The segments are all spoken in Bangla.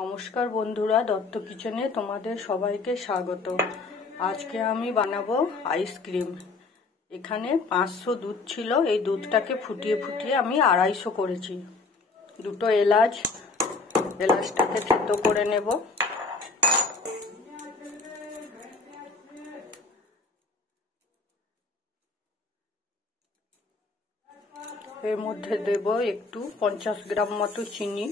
নমস্কার বন্ধুরা, দত্ত কিচেনে তোমাদের সবাইকে স্বাগত। আজকে আমি বানাবো আইসক্রিম। এখানে 500 দুধ ছিল, এই দুধটাকে ফুটিয়ে ফুটিয়ে আমি 250 করেছি। দুটো এলাচটাকে থেতো করে নেব। এর মধ্যে দেব একটু 50 গ্রাম মতো চিনি,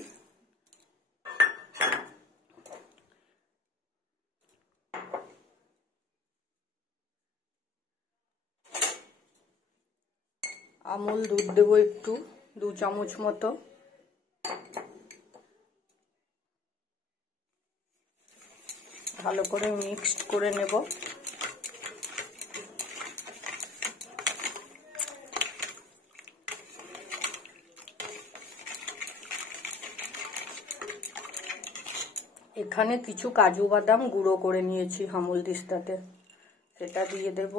আমুল দুধ দেব একটু 2 চামচ মতো, ভালো করে মিক্সড করে নেব। এখানে কিছু কাজু বাদাম গুঁড়ো করে নিয়েছি আমুল দিস্তাতে, সেটা দিয়ে দেব।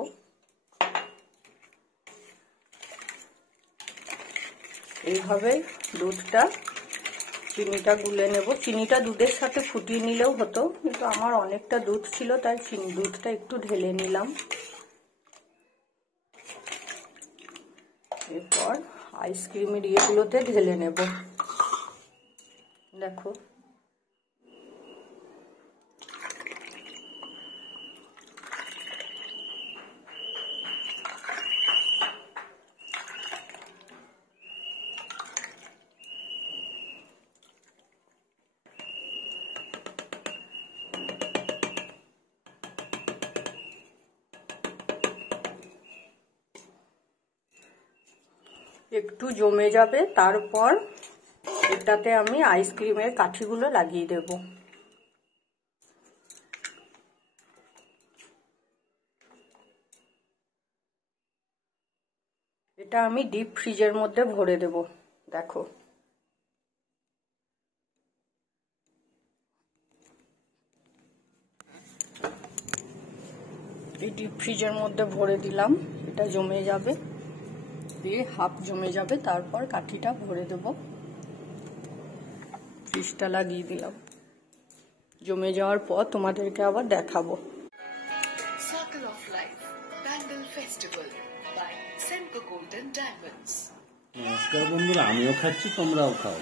এইভাবে চিনিটা গুলে নেব। চিনিটা দুধের সাথে ফুটিয়ে নিলেও হতো, কিন্তু আমার অনেকটা দুধ ছিল তাই দুধটা একটু ঢেলে নিলাম। এরপর আইসক্রিমের ইয়েগুলোতে ঢেলে নেব। দেখো, একটু জমে যাবে, তারপর এটাতে আমি আইসক্রিমের কাঠিগুলো লাগিয়ে দেব। এটা আমি ডিপ ফ্রিজের মধ্যে ভরে দেব। দেখো, এই ডিপ ফ্রিজের মধ্যে ভরে দিলাম। এটা জমে যাবে, দিয়ে হাফ জমে যাবে, তারপর কাঠিটা ভরে দেব। ফ্রিজটা লাগিয়ে দিলাম। জমে যাওয়ার পর তোমাদেরকে আবার দেখাবো। Circle of Life Bangle Festival by Semper Golden Diamonds। নমস্কার বন্ধুরা, আমিও খাচ্ছি, তোমরাও খাও।